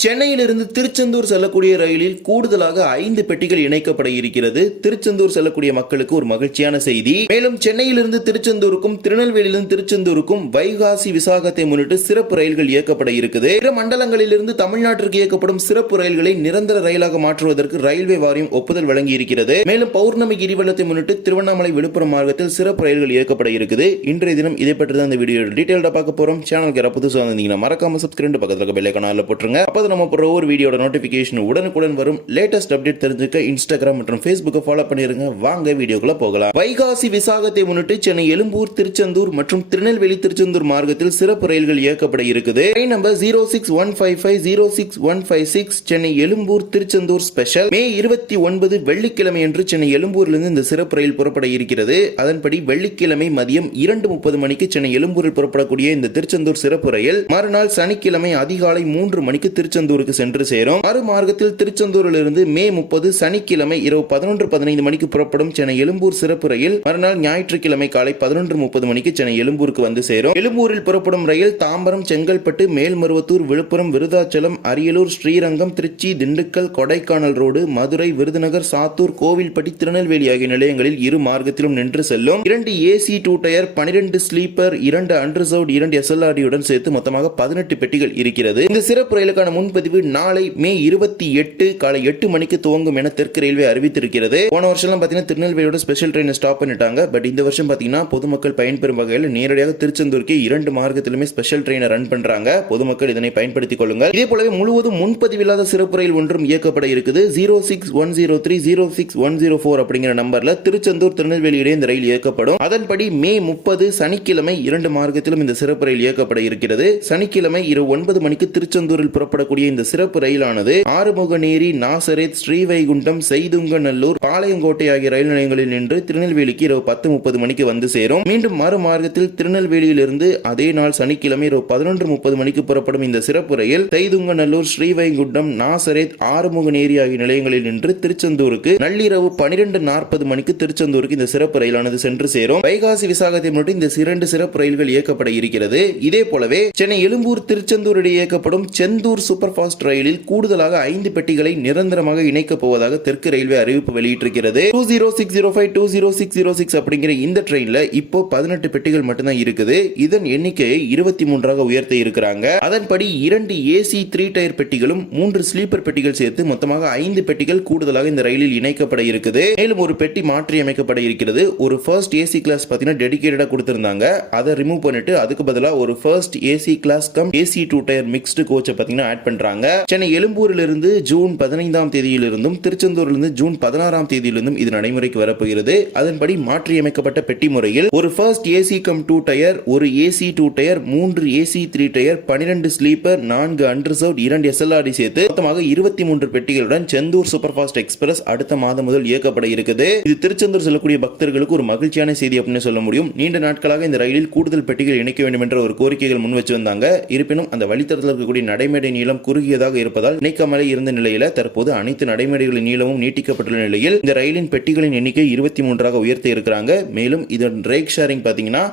சென்னையிலிருந்து திருச்செந்தூர் செல்லக்கூடிய ரயிலில் கூடுதலாக 5 பெட்டிகள் இணைக்கப்பட இருக்கிறது. திருச்செந்தூர் செல்லக்கூடிய மக்களுக்கு ஒரு மகிழ்ச்சியான செய்தி. மேலும் சென்னையிலிருந்து திருச்செந்தூருக்கும் திருநெல்வேலியிலிருந்து திருச்செந்தூருக்கும் வைகாசி விசாகத்தை முன்னிட்டு சிறப்பு ரயில்கள் இயக்கப்பட இருக்குது. பிற மண்டலங்களிலிருந்து தமிழ்நாட்டிற்கு இயக்கப்படும் சிறப்பு ரயில்களை நிரந்தர ரயிலாக மாற்றுவதற்கு ரயில்வே வாரியம் ஒப்புதல் வழங்கி இருக்கிறது. மேலும் பௌர்ணமி கிரிவலத்தை முன்னிட்டு திருவண்ணாமலை விழுப்புரம் மார்க்கத்தில் சிறப்பு ரயில்கள் இயக்கப்பட இருக்குது. இன்றைய தினம் இதை பற்றி தான் இந்த வீடியோ டீடைல்டா பார்க்க போறோம். சேனலுக்கு புதுசாக வந்தீங்கன்னா மறக்காம சப்ஸ்கிரைப் பக்கத்துல பெல் ஐகானை போட்டுருங்க. நம்ம போற ஒரு வீடியோட நோட்டிபிகேஷன் உடனுக்குடன் வரும். லேட்டஸ்ட் அப்டேட் தெரிஞ்சுக்க இன்ஸ்டாகிராம் மற்றும் Facebook ஃபாலோ பண்ணிருங்க. வாங்க வீடியோக்குள்ள போகலாம். வைகாசி விசாகத்தை முன்னிட்டு சென்னை எழும்பூர் திருச்செந்தூர் மற்றும் திருநெல்வேலி திருச்செந்தூர் மார்க்கத்தில் சிறப்பு ரயில்கள் இயக்கப்பட இருக்குது. Train number 06155 06156 Chennai Ezhumbur Tiruchendur special May 29 வெள்ளிக்கிழமை அன்று சென்னை எழும்பூரிலிருந்து இந்த சிறப்பு ரயில் புறப்பட இருக்கிறது. அதன்படி வெள்ளிக்கிழமை மதியம் 2:30 மணிக்கு சென்னை எழும்பூரில் புறப்படக்கூடிய இந்த திருச்செந்தூர் சிறப்பு ரயில் மறுநாள் சனிக்கிழமை அதிகாலை 3 மணிக்கு திருச்செந்தூருக்கு சென்று சேரும். மறுமார்க்கத்தில் திருச்செந்தூரிலிருந்து மே 30 சனிக்கிழமை இரவு 11:15 மணிக்கு புறப்படும் சென்னை எழும்பூர் சிறப்பு ரயில் மறுநாள் ஞாயிற்றுக்கிழமை காலை 11:30 மணிக்கு சென்னை எழும்பூருக்கு வந்து சேரும். எழும்பூரில் புறப்படும் ரயில் தாம்பரம், செங்கல்பட்டு, மேல்மருவத்தூர், விழுப்புரம், விருதாச்சலம், அரியலூர், ஸ்ரீரங்கம், திருச்சி, திண்டுக்கல், கொடைக்கானல் ரோடு, மதுரை, விருதுநகர், சாத்தூர், கோவில்பட்டி, திருநெல்வேலி ஆகிய நிலையங்களில் இரு மார்க்கத்திலும் நின்று செல்லும். 2 AC 2 tier, 12 sleeper, 2 unreserved, 2 SLRD உடன் சேர்த்து மொத்தமாக 18 பெட்டிகள் இருக்கிறது. இந்த சிறப்பு ரயிலுக்கான முன்பதிவு நாளை மே 28 காலை 8 மணிக்கு துவங்கும் என தெற்கு ரயில்வே அறிவித்திருக்கிறது. போன வருஷம் பாத்தீங்கன்னா திருநெல்வேலியோட ஸ்பெஷல் ட்ரெயினை ஸ்டாப் பண்ணிட்டாங்க. பட் இந்த வருஷம் பாத்தீங்கன்னா பொதுமக்கள் பயன்பெறும் வகையில் நேரடியாக திருச்செந்தூருக்கு 2 மார்க்கத்திலுமே ஸ்பெஷல் ட்ரெயினை ரன் பண்றாங்க. பொதுமக்கள் இதனை பயன்படுத்திக் கொள்ளுங்கள். இதே போலவே முழுவதும் முன்பதிவில்லாத சிறப்பு ரயில் ஒன்றும் இயக்கப்பட இருக்குது. 06103 06104 அப்படிங்கிற நம்பர்ல திருச்செந்தூர் திருநெல்வேலி இடையே இந்த ரயில் இயக்கப்படும். அதன்படி மே 30 சனிக்கிழமை 2 மார்க்கத்திலும் இந்த சிறப்பு ரயில் இயக்கப்பட இருக்கிறது. சனிக்கிழமை இரவு 9 மணிக்கு திருச்செந்தூரில் புறப்படக்கூடிய இந்த சிறப்பு ரயிலானது ஆறுமுகநேரி, நாசரேத், ஸ்ரீவைகுண்டம், செய்துங்கநல்லூர், பாளையங்கோட்டை ஆகிய ரயில் நிலையங்களில் நின்று திருநெல்வேலிக்கு இரவு 10:30 மணிக்கு வந்து சேரும். மீண்டும் மறுமார்க்கத்தில் திருநெல்வேலியிலிருந்து அதே நாள் சனிக்கிழமை இரவு 11:30 மணிக்கு புறப்படும் இந்த சிறப்பு ரயில் செய்துங்கநல்லூர், ஸ்ரீவைகுண்டம், நாசரேத், ஆறுமுகநேரி ஆகிய நிலையங்களில் நின்று திருச்செந்தூருக்கு நள்ளிரவு 12:40 மணிக்கு திருச்செந்தூருக்கு இந்த சிறப்பு ரயிலானது சென்று சேரும். வைகாசி விசாகத்தை முன்னிட்டு இந்த 2 சிறப்பு ரயில்கள் இயக்கப்பட இருக்கிறது. இதே போலவே சென்னை எழும்பூர் திருச்செந்தூர் இடையே இயக்கப்படும் செந்தூர் சூப்பர் ஃபாஸ்ட் ரயிலில் கூடுதலாக 5 பெட்டிகளை நிரந்தரமாக இணைக்கப் போவதாக தெற்கு ரயில்வே அறிவிப்பு வெளியிட்டிருக்கிறது. 20605 20606 அப்படிங்கிற இந்த ட்ரெயின்ல இப்போ 18 பெட்டிகள் மட்டும்தான் இருக்குது. இதன் எண்ணிக்கையை 23ஆக உயர்த்தி இருக்கிறாங்க. அதன்படி 2 AC 3 டயர் பெட்டிகளும் 3 ஸ்லீப்பர் பெட்டிகள் சேர்த்து மொத்தமாக 5 பெட்டிகள் கூடுதலாக இந்த ரயிலில் இணைக்கப்பட இருக்குது. மேலும் ஒரு பெட்டி மாற்றி அமைக்கப்பட இருக்கிறது. ஒரு ஃபர்ஸ்ட் AC கிளாஸ் பாத்தீங்கன்னா டெடிகேட்டடா கொடுத்திருந்தாங்க. அதை ரிமூவ் பண்ணிட்டு அதுக்கு பதிலா ஒரு first AC class cum AC 2 tier mixed கோச்சை பாத்தீங்கன்னா ஆட் பண்றாங்க. சென்னை எழும்பூரிலிருந்து ஜூன் 15ஆம் தேதியிலிருந்தும் திருச்செந்தூரிலிருந்து ஜூன் 16ஆம் தேதியிலிருந்தும் இது நடைமுறைக்கு வரப்போகிறது. அதன்படி மாற்றியமைக்கப்பட்ட பெட்டி முறையில் ஒரு ஃபர்ஸ்ட் AC கம் 2 டயர், ஒரு AC 2 tier, 3 AC 3 tier, 12 sleeper, 4 unreserved, 2 SLRD சேர்த்து மொத்தமாக 23 பெட்டிகளுடன் செந்தூர் சூப்பர் ஃபாஸ்ட் எக்ஸ்பிரஸ் அடுத்த மாதம் முதல் இயக்கப்பட இருக்குது. இது திருச்செந்தூர் செல்லக்கூடிய பக்தர்களுக்கு ஒரு மகிழ்ச்சியான செய்தி அப்படின்னு சொல்ல முடியும். நீண்ட நாட்களாக இந்த ரயிலில் கூடுதல் பெட்டிகள் இணைக்க வேண்டும் என்ற ஒரு கோரிக்கைகள் முன் வச்சு வந்தாங்க. இருப்பினும் அந்த வழித்தடத்தில் இருக்கக்கூடிய நடைமேடை நீளம் குறுகியதாக இருப்பதால் இணைக்காமலே இருந்த நிலையில தற்போது அனைத்து நடைமேடைகளின் நீளமும் நீட்டிக்கப்பட்டுள்ள நிலையில் இந்த ரயிலின் பெட்டிகளின் எண்ணிக்கை 23ஆக உயர்த்தி இருக்கிறாங்க. மேலும் இதன் ரேக் ஷேரிங் பாத்தீங்கன்னா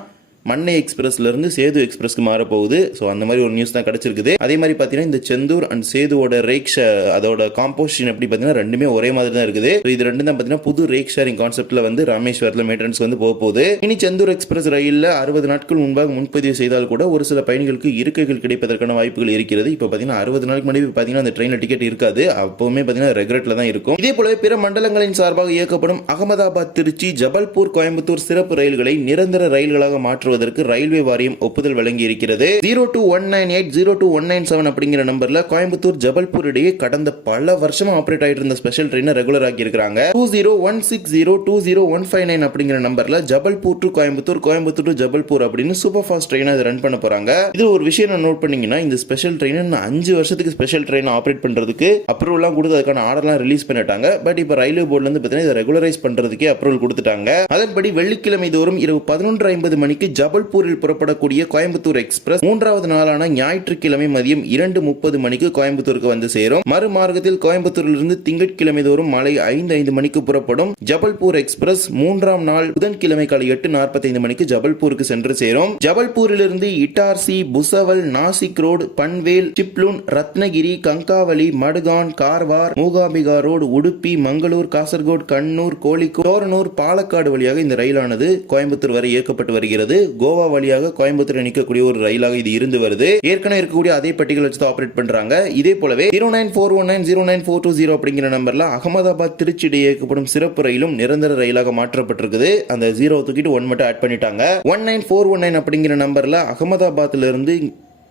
மண்ணை எக்ஸ்பிரஸ்ல இருந்து சேது எக்ஸ்பிரஸ்க்கு மாற போகுது. ஸோ அந்த மாதிரி ஒரு நியூஸ் தான் கிடைச்சிருக்குது. அதே மாதிரி பார்த்தீங்கன்னா இந்த செந்தூர் அண்ட் சேதுவோட ரேக் அதோட காம்போசிஷன் எப்படி பார்த்தீங்கன்னா ரெண்டுமே ஒரே மாதிரி தான் இருக்குது. இது ரெண்டு தான் பார்த்தீங்கன்னா புது ரேக் ஷேரிங் கான்செப்ட்ல வந்து ராமேஸ்வரத்தில் மெயின்டெனன்ஸ் வந்து போக போகுது. இனி செந்தூர் எக்ஸ்பிரஸ் ரயிலில் 60 நாட்கள் முன்பாக முன்பதிவு செய்தால் கூட ஒரு சில பயணிகளுக்கு இருக்கைகள் கிடைப்பதற்கான வாய்ப்புகள் இருக்கிறது. இப்போ பார்த்தீங்கன்னா 60 நாளுக்கு முன்னாடி பார்த்தீங்கன்னா அந்த ட்ரெயினில் டிக்கெட் இருக்காது. அப்பவுமே பார்த்தீங்கன்னா ரெகுலர்ல தான் இருக்கும். இதே போலவே பிற மண்டலங்களின் சார்பாக இயக்கப்படும் அகமதாபாத், திருச்சி, ஜபல்பூர், கோயம்புத்தூர் சிறப்பு ரயில்களை நிரந்தர ரயில்களாக மாற்ற ரயில்வே வாரியம் ஒப்புதல் வழங்கி இருக்கிறது. 02198 02197 அப்படிங்கிற நம்பர்ல கோயம்புத்தூர் ஜபல்பூர் இடையே கடந்த பல வருஷமா ஆபரேட் ஆயிட்டு இருந்த ஸ்பெஷல் ட்ரெயினை ரெகுலர் ஆக்கி இருக்காங்க. 20160 20159 அப்படிங்கிற நம்பர்ல ஜபல்பூர் டு கோயம்புத்தூர், கோயம்புத்தூர் டு ஜபல்பூர் அப்படின்னு சூப்பர் ஃபாஸ்ட் ட்ரெயினை ரன் பண்ண போறாங்க. இது ஒரு விஷயம் நோட் பண்ணீங்கன்னா இந்த ஸ்பெஷல் ட்ரெயினை 5 வருஷத்துக்கு ஸ்பெஷல் ட்ரெயின் ஆபரேட் பண்றதுக்கு அப்ரூவல் கொடுத்து அதுக்கான ஆர்டர்லாம் ரிலீஸ் பண்ணிட்டாங்க. பட் இப்ப ரயில்வே போர்டுல இருந்து பார்த்தீங்கன்னா இதை ரெகுலரைஸ் பண்றதுக்கே அப்ரூவல் கொடுத்துட்டாங்க. அதன்படி வெள்ளிக்கிழமை தோறும் இரவு 11:50 மணிக்கு ஜபல்பூரில் புறப்படக்கூடிய கோயம்புத்தூர் எக்ஸ்பிரஸ் 3வது நாளான ஞாயிற்றுக்கிழமை மதியம் 2:30 மணிக்கு கோயம்புத்தூருக்கு வந்து சேரும். மறுமார்க்கத்தில் கோயம்புத்தூரிலிருந்து திங்கட்கிழமை தோறும் மாலை 5:05 மணிக்கு புறப்படும் ஜபல்பூர் எக்ஸ்பிரஸ் 3ஆம் நாள் புதன்கிழமை காலை 8:45 மணிக்கு ஜபல்பூருக்கு சென்று சேரும். ஜபல்பூரிலிருந்து இட்டார்சி, புசவல், நாசிக் ரோடு, பன்வேல், சிப்லூன், ரத்னகிரி, கங்காவலி, மடுகான், கார்வார், மூகாம்பிகா ரோடு, உடுப்பி, மங்களூர், காசர்கோடு, கண்ணூர், கோழிக்கோடு, தோரனூர், பாலக்காடு வழியாக இந்த ரயிலானது கோயம்புத்தூர் வரை இயக்கப்பட்டு வருகிறது. கோவா வழியாக கோயம்புத்தூர் நிற்கக்கூடிய ஒரு ரயிலாக இது இருந்து வருது. ஏற்கனவே இருக்கக்கூடிய அதே பெட்டிகள் வச்சு ஆபரேட் பண்றாங்க. இதே போலவே 09419094220 அப்படிங்கிற நம்பர்ல அகமதாபாத் திருச்சி இடையே இயக்கப்படும் சிறப்பு ரயிலும் நிரந்தர ரயிலாக மாற்றப்பட்டிருக்குது. அந்த 0 தூக்கிட்டு 1 மட்டும் ஆட் பண்ணிட்டாங்க. 19419 அப்படிங்கிற நம்பர்ல அகமதாபாத்ல இருந்து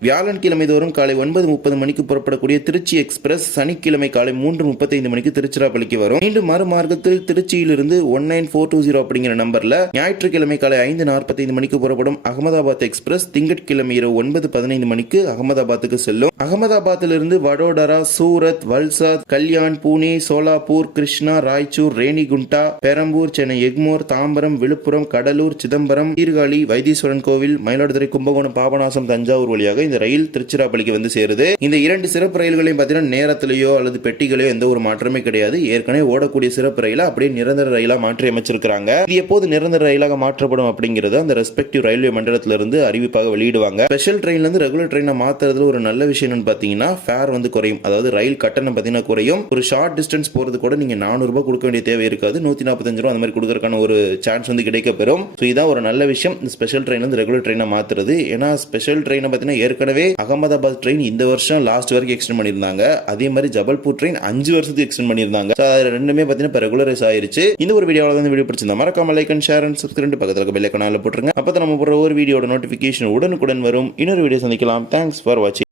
வியாழன்கிழமை தோறும் காலை 9:30 மணிக்கு புறப்படக்கூடிய திருச்சி எக்ஸ்பிரஸ் சனிக்கிழமை காலை 3:35 மணிக்கு திருச்சிராப்பள்ளிக்கு வரும். மீண்டும் மறுமார்க்கத்தில் திருச்சியிலிருந்து 19420 அப்படிங்கிற நம்பர்ல ஞாயிற்றுக்கிழமை காலை 5:45 மணிக்கு புறப்படும் அகமதாபாத் எக்ஸ்பிரஸ் திங்கட்கிழமை இரவு 9:15 மணிக்கு அகமதாபாத்துக்கு செல்லும். அகமதாபாத்திலிருந்து வடோதரா, சூரத், வல்சாத், கல்யாண், பூனே, சோலாப்பூர், கிருஷ்ணா, ராய்ச்சூர், ரேணிகுண்டா, பெரம்பூர், சென்னை எக்மோர், தாம்பரம், விழுப்புரம், கடலூர், சிதம்பரம், சீர்காழி, வைத்தீஸ்வரன் கோவில், மயிலாடுதுறை, கும்பகோணம், பாபநாசம், தஞ்சாவூர் வழியாக இந்த ரயில் திருச்சிராப்பள்ளிக்கு வந்து சேருது. இந்த 2 சிறப்பு ரயில்களையும் பார்த்தீங்கன்னா நேரத்திலேயோ அல்லது பெட்டிகளையோ எந்த ஒரு மாற்றமே கிடையாது. ஏற்கனவே ஓடக்கூடிய சிறப்பு ரயிலா அப்படியே நிரந்தர ரயிலா மாற்றி அமைச்சிருக்காங்க. இது எப்போது நிரந்தர ரயிலாக மாற்றப்படும் அப்படிங்கிறது அந்த ரெஸ்பெக்டிவ் ரயில்வே மண்டலத்திலிருந்து அறிவிப்பாக வெளியிடுவாங்க. ஸ்பெஷல் ட்ரெயின்ல இருந்து ரெகுலர் ட்ரெயினை மாத்துறதுல ஒரு நல்ல விஷயம் என்னன்னு பாத்தீங்கன்னா ஃபேர் வந்து குறையும். அதாவது ரயில் கட்டணம் பார்த்தீங்கன்னா குறையும். ஒரு ஷார்ட் டிஸ்டன்ஸ் போறது கூட நீங்க 400 ரூபாய் கொடுக்க வேண்டிய தேவை இருக்காது. 145 ரூபாய் அந்த மாதிரி கொடுக்கறதுக்கான ஒரு சான்ஸ் வந்து கிடைக்க பெறும். இதான் ஒரு நல்ல விஷயம் இந்த ஸ்பெஷல் ட்ரெயின் வந்து ரெகுலர் ட்ரெயினை மாத்துறது. ஏன்னா ஸ்பெஷல் ட்ரெயினை பார்த்தீங்கன்னா ஏற்கனவே அகமதாபாத் ட்ரெயின் இந்த வருஷம் லாஸ்ட் வரைக்கும் எக்ஸ்டெண்ட் பண்ணியிருந்தாங்க. அதே மாதிரி ஜபல்பூர் ட்ரெயின் 5 வருஷத்துக்கு எக்ஸ்டெண்ட் பண்ணியிருந்தாங்க. ரெண்டுமே பார்த்தீங்கன்னா இப்போ ரெகுலரைஸ் ஆயிருச்சு. இந்த ஒரு வீடியோவில் வந்து வீடியோ பிடிச்சிருந்தா மறக்காம like and share and subscribe பக்கத்தில் இருக்க பெல் ஐகானை போட்டுருங்க. அப்போ நம்ம போடுற ஒரு வீடியோட நோட்டிஃபிகேஷன் உடனுக்குடன் வரும். இன்னொரு வீடியோ சந்திக்கலாம். தேங்க்ஸ் ஃபார் வாட்சிங்.